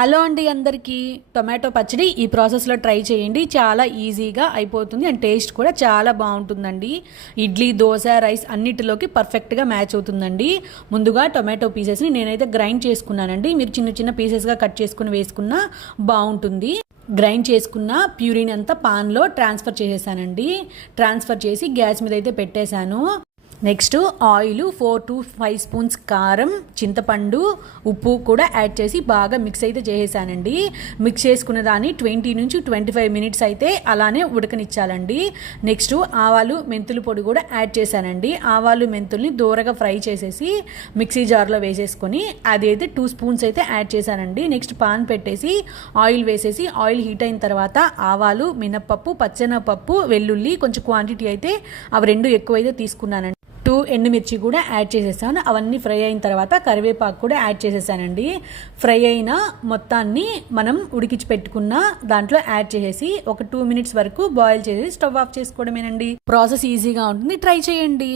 Hello అండి అందరికీ tomato పచ్చడి ఈ ప్రాసెస్లో ట్రై చేయండి. చాలా ఈజీగా అయిపోతుంది అండ్ టేస్ట్ కూడా చాలా బాగుంటుందండి. ఇడ్లీ, దోశ, రైస్ అన్నిటిలోకి పర్ఫెక్ట్గా మ్యాచ్ అవుతుందండి. ముందుగా టొమాటో పీసెస్ని నేనైతే గ్రైండ్ చేసుకున్నానండి. మీరు చిన్న చిన్న పీసెస్గా కట్ చేసుకుని వేసుకున్నా బాగుంటుంది. గ్రైండ్ చేసుకున్న ప్యూరీని అంతా పాన్లో ట్రాన్స్ఫర్ చేసేసానండి. ట్రాన్స్ఫర్ చేసి గ్యాస్ మీద అయితే పెట్టేశాను. నెక్స్ట్ ఆయిల్ 4 to 5 స్పూన్స్, కారం, చింతపండు, ఉప్పు కూడా యాడ్ చేసి బాగా మిక్స్ అయితే చేసేసానండి. మిక్స్ చేసుకున్న దాన్ని 20 నుంచి 25 మినిట్స్ అయితే అలానే ఉడకనిచ్చాలండి. నెక్స్ట్ ఆవాలు, మెంతుల పొడి కూడా యాడ్ చేశానండి. ఆవాలు, మెంతుల్ని దూరగా ఫ్రై చేసేసి మిక్సీ జార్లో వేసేసుకొని అది అయితే 2 స్పూన్స్ అయితే యాడ్ చేశానండి. నెక్స్ట్ పాన్ పెట్టేసి ఆయిల్ వేసేసి ఆయిల్ హీట్ అయిన తర్వాత ఆవాలు, మినప్పప్పు, పచ్చెనగపప్పు, వెల్లుల్లి కొంచెం క్వాంటిటీ అయితే అవి రెండు ఎక్కువైతే తీసుకున్నానండి. 2 ఎండుమిర్చి కూడా యాడ్ చేసేసాను. అవన్నీ ఫ్రై అయిన తర్వాత కరివేపాకు కూడా యాడ్ చేసేసానండి. ఫ్రై అయిన మొత్తాన్ని మనం ఉడికించి పెట్టుకున్న దాంట్లో యాడ్ చేసేసి ఒక 2 మినిట్స్ వరకు బాయిల్ చేసి స్టవ్ ఆఫ్ చేసుకోవడమేనండి. ప్రాసెస్ ఈజీగా ఉంటుంది, ట్రై చేయండి.